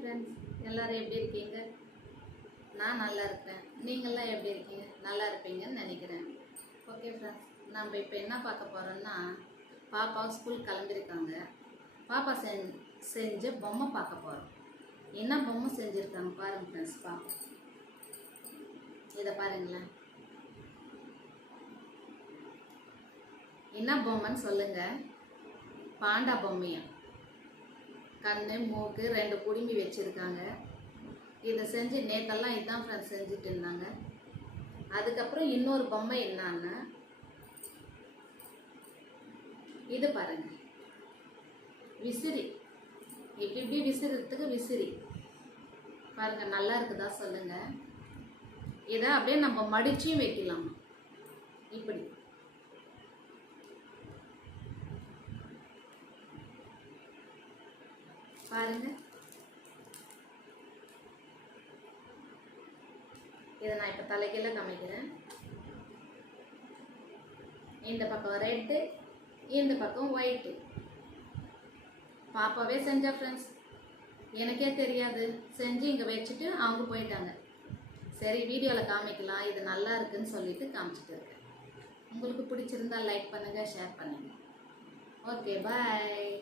Friends, எல்லோரும் எப்படி இருக்கீங்க? நான் நல்லா இருக்கேன். நீங்கள்லாம் எப்படி இருக்கீங்க? நல்லா இருப்பீங்கன்னு நினைக்கிறேன். ஓகே ஃப்ரெண்ட்ஸ், நம்ம இப்போ என்ன பார்க்க போகிறோம்னா, பாப்பா ஸ்கூல் கிளம்பியிருக்காங்க. பாப்பா செஞ்ச பொம்மை பார்க்க போகிறோம். என்ன பொம்மை செஞ்சுருக்காங்க பாருங்கள் ஃப்ரெண்ட்ஸ். பாப்பா இதை பாருங்களேன். என்ன பொம்மைன்னு சொல்லுங்கள். பாண்டா பொம்மையா? கண்ணு மூக்கு 2 குடுமி வச்சுருக்காங்க. இதை செஞ்சு நேற்றெல்லாம் இதுதான் ஃப்ரெண்ட்ஸ் செஞ்சுட்டு இருந்தாங்க. அதுக்கப்புறம் இன்னொரு பொம்மை என்னன்னா, இது பாருங்க, விசிறி. இப்படி விசிறதுக்கு விசிறி பாருங்க, நல்லா இருக்குதா சொல்லுங்க. இதை அப்படியே நம்ம மடிச்சும் வைக்கலாம். இப்படி பாருங்க. இதை நான் இப்போ தலைகீழ காமிக்கிறேன். இந்த பக்கம் ரெட்டு, இந்த பக்கம் ஒயிட்டு. பாப்பாவே செஞ்சா ஃப்ரெண்ட்ஸ், எனக்கே தெரியாது. செஞ்சு இங்கே வச்சுட்டு அவங்க போயிட்டாங்க. சரி, வீடியோவில் காமிக்கலாம், இது நல்லா இருக்குன்னு சொல்லிட்டு காமிச்சிட்டு இருக்கேன். உங்களுக்கு பிடிச்சிருந்தா லைக் பண்ணுங்கள், ஷேர் பண்ணுங்கள். ஓகே, பாய்.